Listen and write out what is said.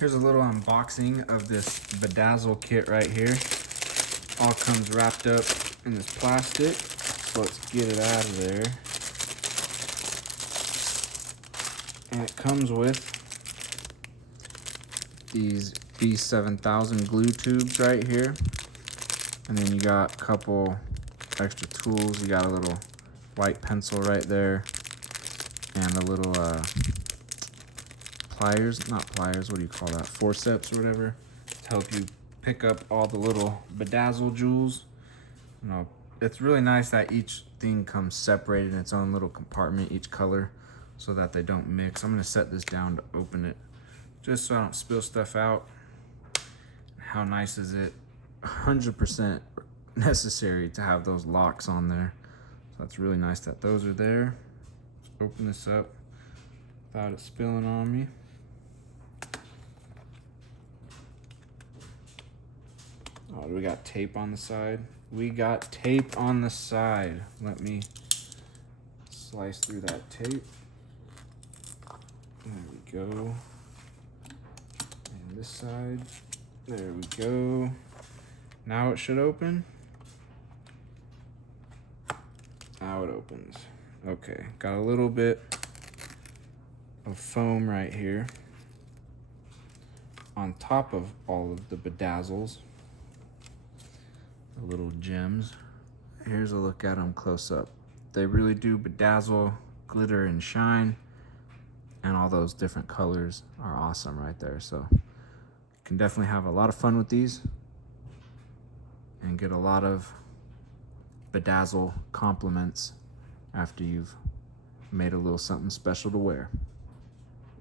Here's a little unboxing of this Bedazzle kit right here. All comes wrapped up in this plastic. So let's get it out of there. And it comes with these B7000 glue tubes right here. And then you got a couple extra tools. You got a little white pencil right there. And a little pliers, not pliers, what do you call that? Forceps or whatever, to help you pick up all the little bedazzle jewels. You know, it's really nice that each thing comes separated in its own little compartment, each color, so that they don't mix. I'm gonna set this down to open it, just so I don't spill stuff out. How nice is it? 100% necessary to have those locks on there. So that's really nice that those are there. Let's open this up without it spilling on me. Oh, we got tape on the side. We got tape on the side. Let me slice through that tape. There we go. And this side. There we go. Now it should open. Now it opens. Okay, got a little bit of foam right here on top of all of the bedazzles. The little gems. Here's a look at them close up. They really do bedazzle, glitter, and shine, and all those different colors are awesome right there. So you can definitely have a lot of fun with these and get a lot of bedazzle compliments after you've made a little something special to wear.